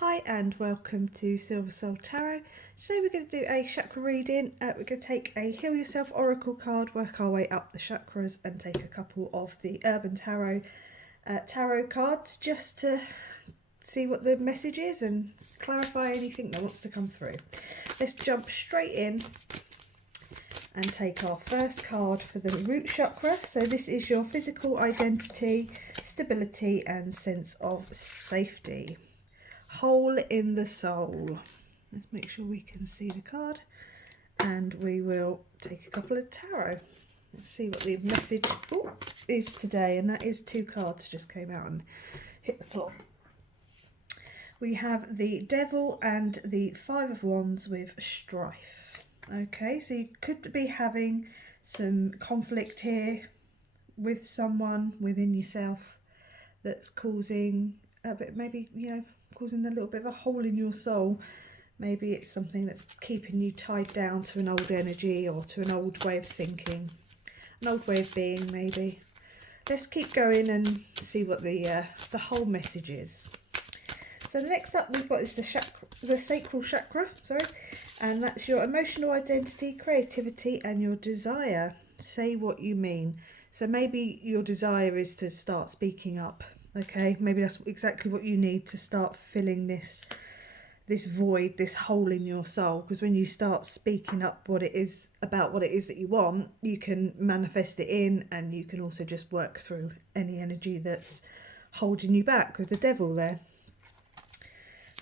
Hi and welcome to Silver Soul Tarot. Today we're going to do a chakra reading. We're going to take a Heal Yourself Oracle card, work our way up the chakras and take a couple of the Urban Tarot tarot cards just to see what the message is and clarify anything that wants to come through. Let's jump straight in and take our first card for the root chakra. So this is your physical identity, stability and sense of safety. Hole in the soul. Let's make sure we can see the card and we will take a couple of tarot. Let's see what the message is today, and that is two cards just came out and hit the floor. We have the Devil and the Five of Wands with strife. Okay, so you could be having some conflict here with someone within yourself that's causing a bit, maybe, causing a little bit of a hole in your soul. Maybe it's something that's keeping you tied down to an old energy or to an old way of thinking, an old way of being maybe. Let's keep going and see what the whole message is. So next up we've got is the sacral chakra, and that's your emotional identity, creativity and your desire. Say what you mean. So maybe your desire is to start speaking up. Okay, maybe that's exactly what you need to start filling this void, this hole in your soul. Because when you start speaking up what it is that you want, you can manifest it in, and you can also just work through any energy that's holding you back with the Devil there.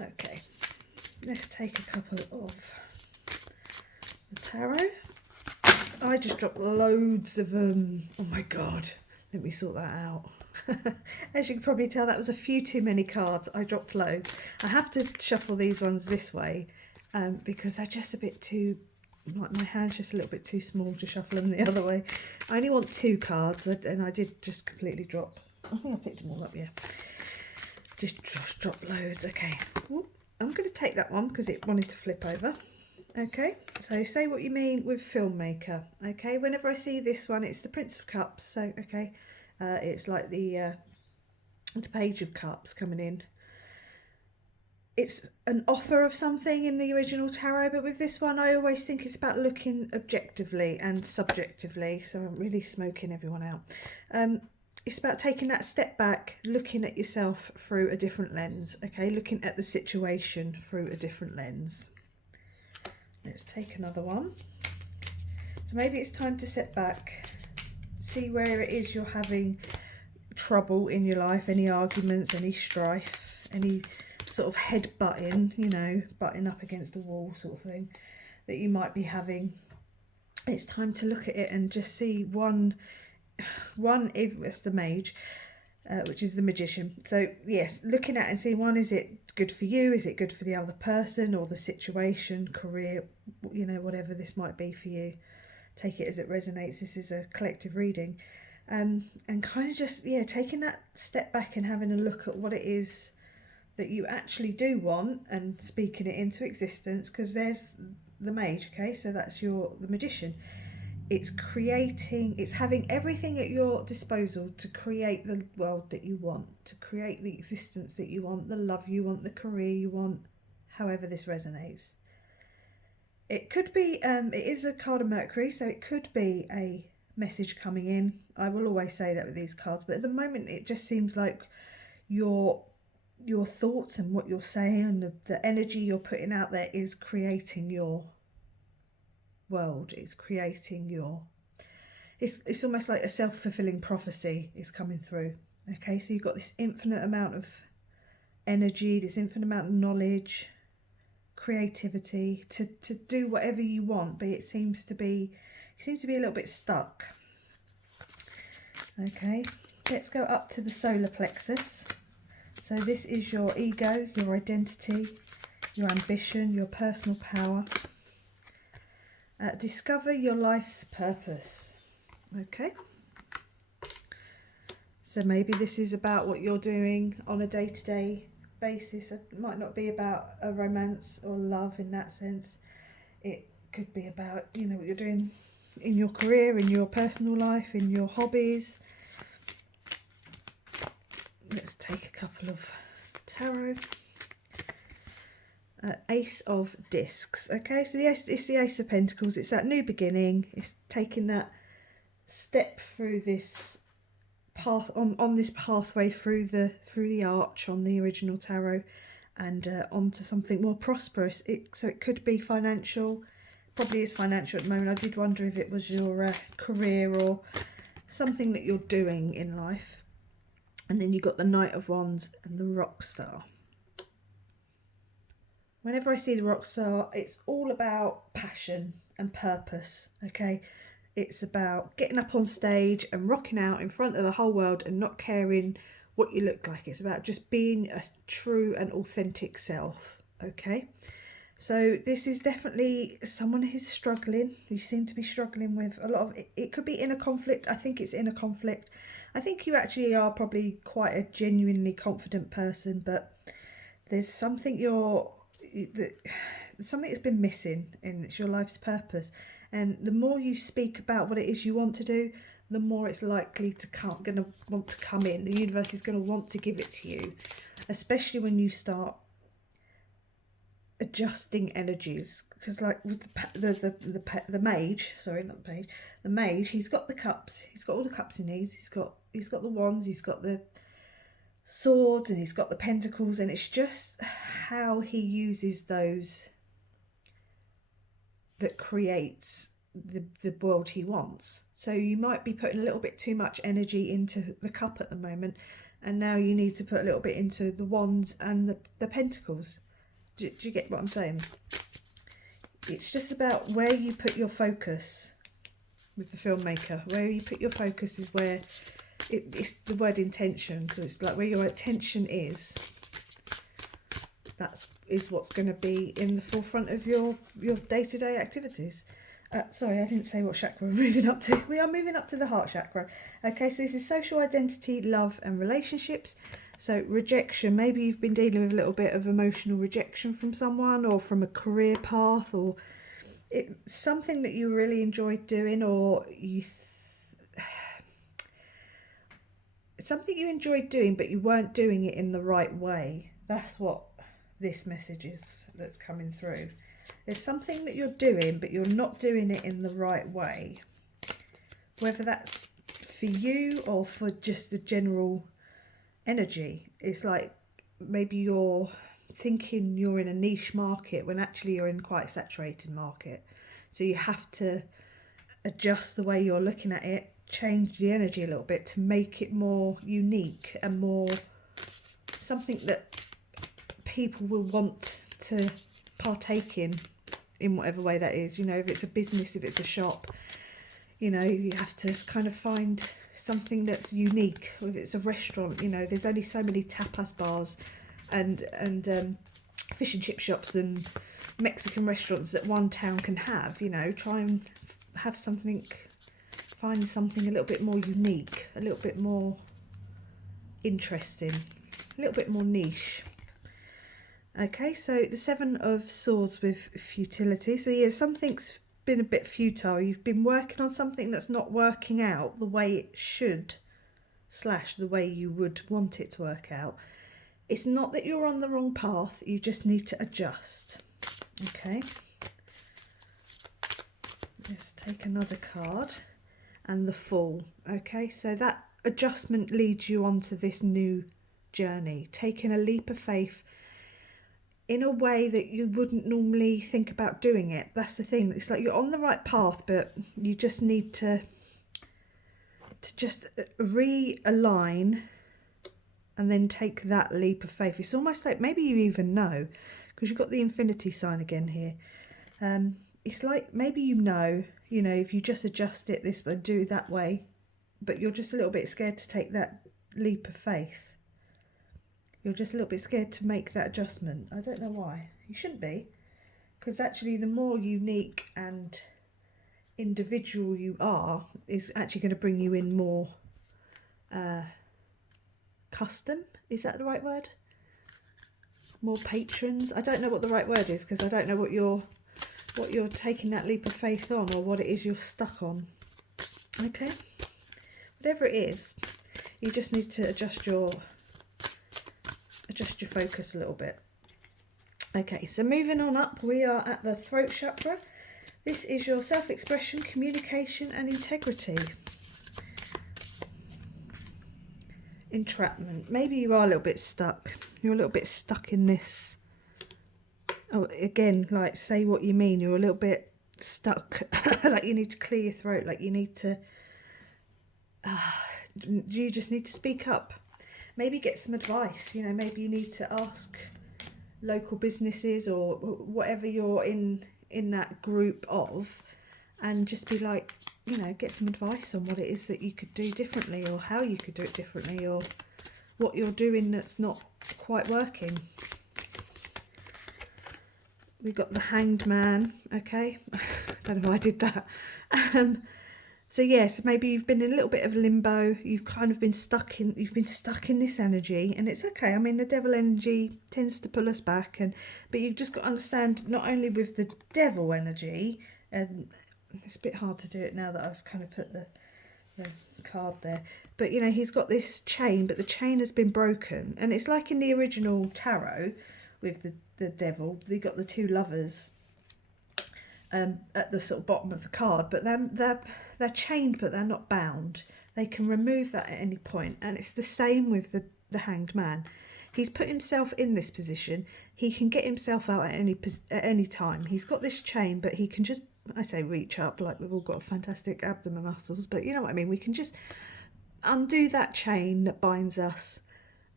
Okay, let's take a couple of the tarot. I just dropped loads of them. Oh my god, let me sort that out. As you can probably tell, that was a few too many cards. I dropped loads. I have to shuffle these ones this way because they're just a bit too, like my hand's just a little bit too small to shuffle them the other way. I only want two cards, and I did just completely drop. I think I picked them all up, yeah. Just dropped loads. Okay, I'm going to take that one because it wanted to flip over. Okay, so say what you mean with filmmaker. Okay, whenever I see this one, it's the Prince of Cups. So okay. It's like the Page of Cups coming in. It's an offer of something in the original tarot, but with this one I always think it's about looking objectively and subjectively. So I'm really smoking everyone out. It's about taking that step back, looking at yourself through a different lens. Okay, looking at the situation through a different lens. Let's take another one. So maybe it's time to sit back, see where it is you're having trouble in your life, any arguments, any strife, any sort of head butting, butting up against a wall sort of thing that you might be having. It's time to look at it and just see one if it's the Mage, which is the Magician. So yes, looking at it and seeing one, is it good for you? Is it good for the other person or the situation, career, whatever this might be for you. Take it as it resonates. This is a collective reading. And kind of just, taking that step back and having a look at what it is that you actually do want and speaking it into existence, because there's the Mage, okay? So that's the Magician. It's having everything at your disposal to create the world that you want, to create the existence that you want, the love you want, the career you want, however this resonates. It could be, it is a card of Mercury, so it could be a message coming in. I will always say that with these cards, but at the moment it just seems like your thoughts and what you're saying and the energy you're putting out there is creating your world. It's creating it's almost like a self-fulfilling prophecy is coming through. Okay, so you've got this infinite amount of energy, this infinite amount of knowledge, creativity to do whatever you want, but it seems to be a little bit stuck. Okay, let's go up to the solar plexus. So this is your ego, your identity, your ambition, your personal power. Discover your life's purpose. Okay, so maybe this is about what you're doing on a day-to-day basis. It might not be about a romance or love in that sense. It could be about what you're doing in your career, in your personal life, in your hobbies. Let's take a couple of tarot. Ace of Discs. Okay, so yes, it's the Ace of Pentacles. It's that new beginning. It's taking that step through this path on this pathway through the arch on the original tarot, and onto something more prosperous. So it could be financial. Probably is financial at the moment. I did wonder if it was your career or something that you're doing in life. And then you got the Knight of Wands and the Rock Star. Whenever I see the Rock Star, it's all about passion and purpose, okay? It's about getting up on stage and rocking out in front of the whole world and not caring what you look like. It's about just being a true and authentic self, okay? So this is definitely someone who's struggling. You seem to be struggling with a lot of it. It could be inner conflict. I think it's inner conflict. I think you actually are probably quite a genuinely confident person, but there's something something that's been missing, and it's your life's purpose. And the more you speak about what it is you want to do, the more it's likely to want to come in. The universe is going to want to give it to you, especially when you start adjusting energies. Because like with the mage, sorry, not the page, the mage, he's got the cups. He's got all the cups he needs. He's got the wands. He's got the swords, and he's got the pentacles, and it's just how he uses those that creates the world he wants. So you might be putting a little bit too much energy into the cup at the moment, and now you need to put a little bit into the wands and the pentacles. Do you get what I'm saying? It's just about where you put your focus with the filmmaker. Where you put your focus is where it's the word intention. So it's like where your attention is, is what's going to be in the forefront of your day-to-day activities. Sorry, I didn't say what chakra we're moving up to. We are moving up to the heart chakra. Okay, so this is social identity, love and relationships. So rejection, maybe you've been dealing with a little bit of emotional rejection from someone, or from a career path, or it's something that you really enjoyed doing, or something you enjoyed doing but you weren't doing it in the right way. That's what this message is that's coming through. There's something that you're doing but you're not doing it in the right way, whether that's for you or for just the general energy. It's like maybe you're thinking you're in a niche market when actually you're in quite a saturated market, so you have to adjust the way you're looking at it, change the energy a little bit to make it more unique and more something that people will want to partake in whatever way that is. You know, if it's a business, if it's a shop, you know, you have to kind of find something that's unique. If it's a restaurant, you know, there's only so many tapas bars and fish and chip shops and Mexican restaurants that one town can have. You know, try and have something, find something a little bit more unique, a little bit more interesting, a little bit more niche. Okay, so the Seven of Swords with futility. So yeah, something's been a bit futile. You've been working on something that's not working out the way it should, / the way you would want it to work out. It's not that you're on the wrong path, you just need to adjust. Okay, let's take another card, and the Fool. Okay, so that adjustment leads you onto this new journey, taking a leap of faith in a way that you wouldn't normally think about doing it. That's the thing. It's like you're on the right path, but you just need to just realign and then take that leap of faith. It's almost like maybe you even know, because you've got the infinity sign again here. It's like maybe you know, if you just adjust it this way, do it that way, but you're just a little bit scared to take that leap of faith. You're just a little bit scared to make that adjustment. I don't know why. You shouldn't be, because actually the more unique and individual you are is actually going to bring you in more custom. Is that the right word? More patrons. I don't know what the right word is, because I don't know what you're taking that leap of faith on, or what it is you're stuck on. Okay, whatever it is, you just need to adjust your focus a little bit. Okay, so moving on up, we are at the throat chakra. This is your self-expression, communication and integrity. Entrapment. Maybe you are a little bit stuck. You're a little bit stuck in this. Oh, again, like, say what you mean. You're a little bit stuck. Like you need to clear your throat. Like you need to... you just need to speak up. Maybe get some advice. You know, maybe you need to ask local businesses or whatever you're in that group of, and just be like, you know, get some advice on what it is that you could do differently, or how you could do it differently, or what you're doing that's not quite working. We've got the Hanged Man. Okay. Don't know why I did that. So yes, maybe you've been in a little bit of limbo. You've kind of been stuck in. You've been stuck in this energy, and it's okay. I mean, the devil energy tends to pull us back, but you've just got to understand, not only with the devil energy, and it's a bit hard to do it now that I've kind of put the card there. But you know, he's got this chain, but the chain has been broken, and it's like in the original tarot with the devil. They got the two lovers at the sort of bottom of the card, but they're chained, but they're not bound. They can remove that at any point, and it's the same with the Hanged Man. He's put himself in this position. He can get himself out at any time. He's got this chain, but he can just, I say, reach up, like we've all got fantastic abdomen muscles, but you know what I mean. We can just undo that chain that binds us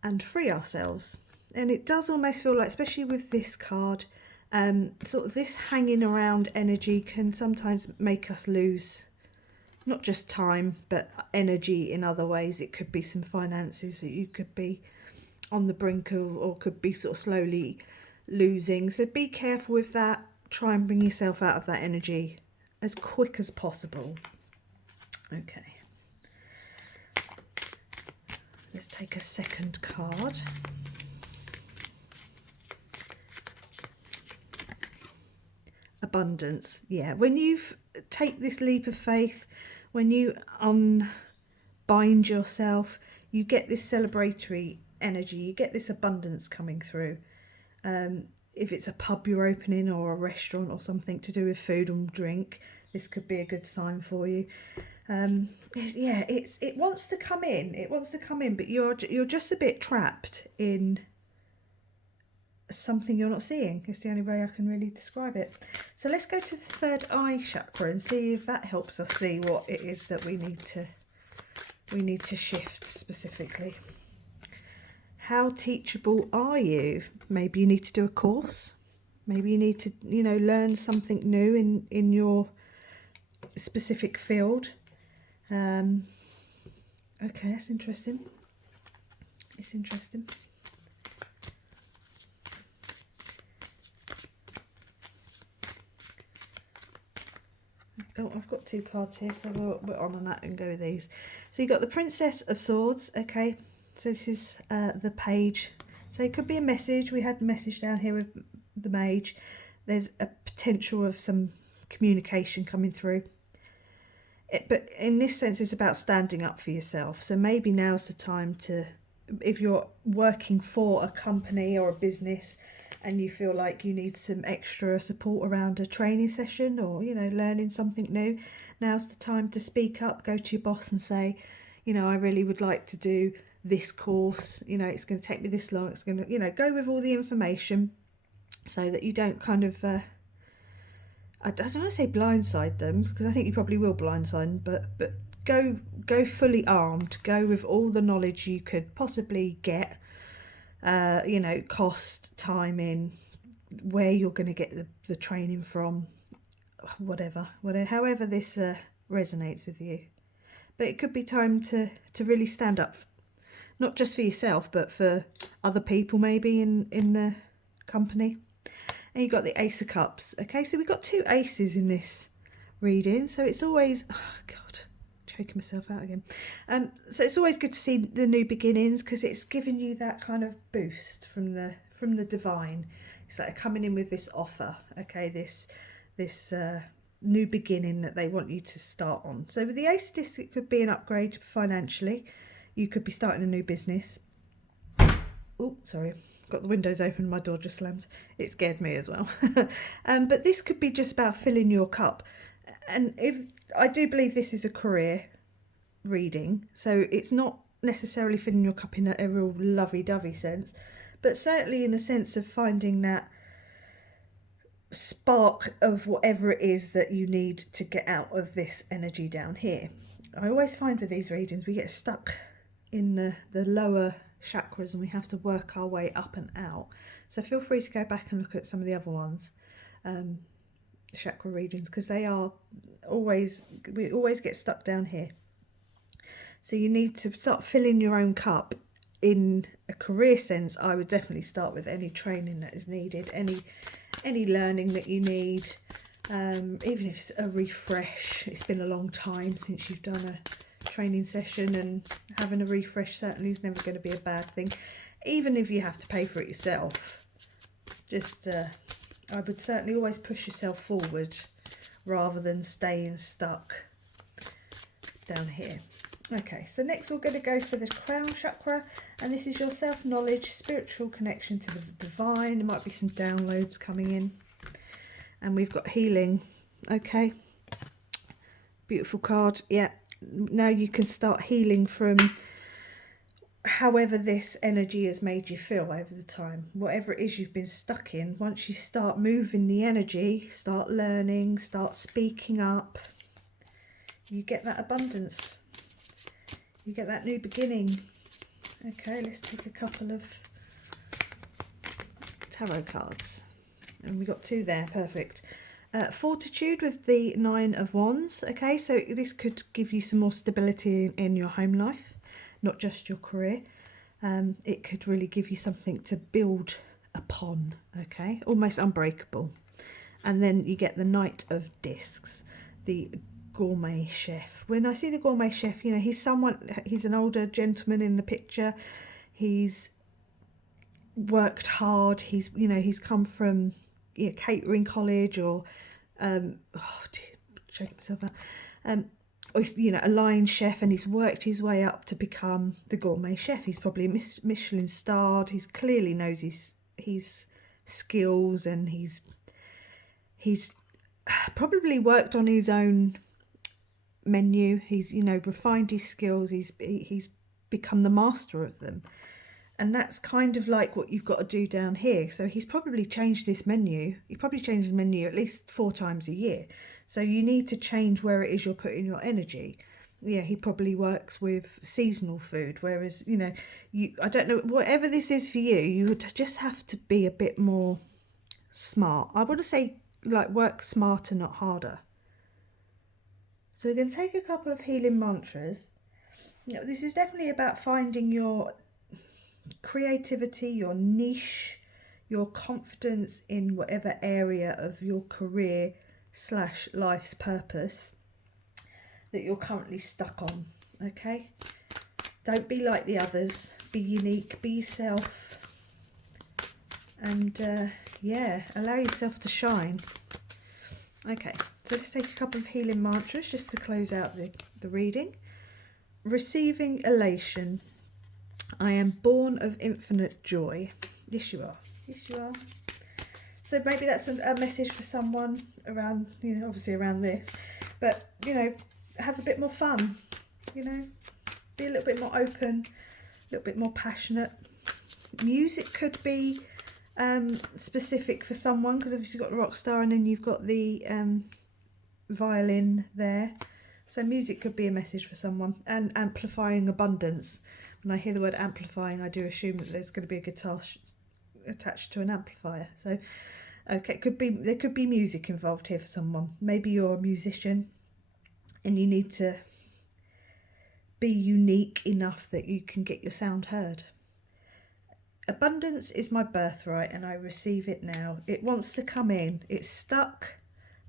and free ourselves. And it does almost feel like, especially with this card, sort of this hanging around energy can sometimes make us lose not just time but energy in other ways. It could be some finances that you could be on the brink of, or could be sort of slowly losing. So be careful with that. Try and bring yourself out of that energy as quick as possible. Okay, let's take a second card. Abundance. Yeah, when you take this leap of faith, when you unbind yourself, you get this celebratory energy, you get this abundance coming through. If it's a pub you're opening, or a restaurant, or something to do with food and drink, this could be a good sign for you. Yeah, it wants to come in, but you're just a bit trapped in something you're not seeing. It's the only way I can really describe it. So let's go to the third eye chakra and see if that helps us see what it is that we need to shift specifically. How teachable are you? Maybe you need to do a course. Maybe you need to, you know, learn something new in your specific field. Okay, that's interesting. It's interesting. Oh, I've got two cards here, so we're on that and go with these. So you've got the Princess of Swords. Okay, so this is the page. So it could be a message. We had the message down here with the mage. There's a potential of some communication coming through. But in this sense, it's about standing up for yourself. So maybe now's the time to, if you're working for a company or a business, and you feel like you need some extra support around a training session, or, you know, learning something new, now's the time to speak up. Go to your boss and say, you know, I really would like to do this course. You know, it's going to take me this long. It's going to, you know, go with all the information so that you don't kind of, I don't want to say blindside them, because I think you probably will blindside them, but go fully armed. Go with all the knowledge you could possibly get. You know, cost, timing, where you're going to get the training from, whatever, however this resonates with you. But it could be time to really stand up, not just for yourself, but for other people maybe in the company. And you've got the Ace of Cups. Okay, so we've got two aces in this reading, so it's always, oh God, choking myself out again. So it's always good to see the new beginnings, because it's giving you that kind of boost from the divine. It's like coming in with this offer. Okay, this new beginning that they want you to start on. So with the Ace of Discs, it could be an upgrade financially. You could be starting a new business. Oh, sorry, got the windows open, my door just slammed. It scared me as well. But this could be just about filling your cup. And if I do believe this is a career reading, so it's not necessarily filling your cup in a real lovey-dovey sense, but certainly in a sense of finding that spark of whatever it is that you need to get out of this energy down here. I always find with these readings we get stuck in the lower chakras and we have to work our way up and out. So feel free to go back and look at some of the other ones, chakra readings, because we always get stuck down here. So you need to start filling your own cup. In a career sense, I would definitely start with any training that is needed, any learning that you need, even if it's a refresh. It's been a long time since you've done a training session, and having a refresh certainly is never going to be a bad thing. Even if you have to pay for it yourself, just I would certainly always push yourself forward rather than staying stuck down here. Okay, so next we're going to go for the crown chakra, and this is your self-knowledge, spiritual connection to the divine. There might be some downloads coming in. And we've got healing. Okay, beautiful card. Yeah, now you can start healing from however this energy has made you feel over the time. Whatever it is you've been stuck in, once you start moving the energy, start learning, start speaking up, you get that abundance. You get that new beginning. Okay, let's take a couple of tarot cards. And we got 2 there, perfect. Fortitude with the 9 of Wands. Okay, so this could give you some more stability in your home life, not just your career. It could really give you something to build upon, okay, almost unbreakable. And then you get the Knight of Discs, the gourmet chef. When I see the gourmet chef, you know, he's an older gentleman in the picture. He's worked hard. He's come from catering college or shaking myself out. Or, a line chef, and he's worked his way up to become the gourmet chef. He's probably Michelin starred. He's clearly knows his skills, and he's probably worked on his own menu. He's refined his skills. He's become the master of them, and that's kind of like what you've got to do down here. So he's probably changed this menu. He probably changes the menu at least 4 times a year. So you need to change where it is you're putting your energy. Yeah, he probably works with seasonal food, whereas I don't know, whatever this is for you, you would just have to be a bit more smart. I want to say like work smarter, not harder. So we're going to take a couple of healing mantras. This is definitely about finding your creativity, your niche, your confidence in whatever area of your career / life's purpose that you're currently stuck on. Okay, don't be like the others. Be unique. Be yourself. And allow yourself to shine. Okay, so let's take a couple of healing mantras just to close out the reading. Receiving elation. I am born of infinite joy. Yes, you are. Yes, you are. So maybe that's a message for someone around, obviously around this. But, have a bit more fun, be a little bit more open, a little bit more passionate. Music could be specific for someone, because obviously you've got the rock star and then you've got the violin there. So music could be a message for someone. And amplifying abundance. When I hear the word amplifying, I do assume that there's going to be a guitar attached to an amplifier. So, okay, there could be music involved here for someone. Maybe you're a musician and you need to be unique enough that you can get your sound heard. Abundance is my birthright and I receive it now. It wants to come in. It's stuck.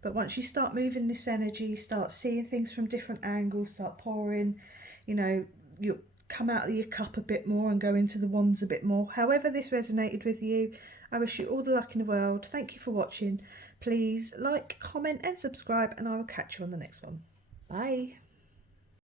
But once you start moving this energy, start seeing things from different angles, start pouring, you'll come out of your cup a bit more and go into the wands a bit more. However this resonated with you, I wish you all the luck in the world. Thank you for watching. Please like, comment and subscribe, and I will catch you on the next one. Bye.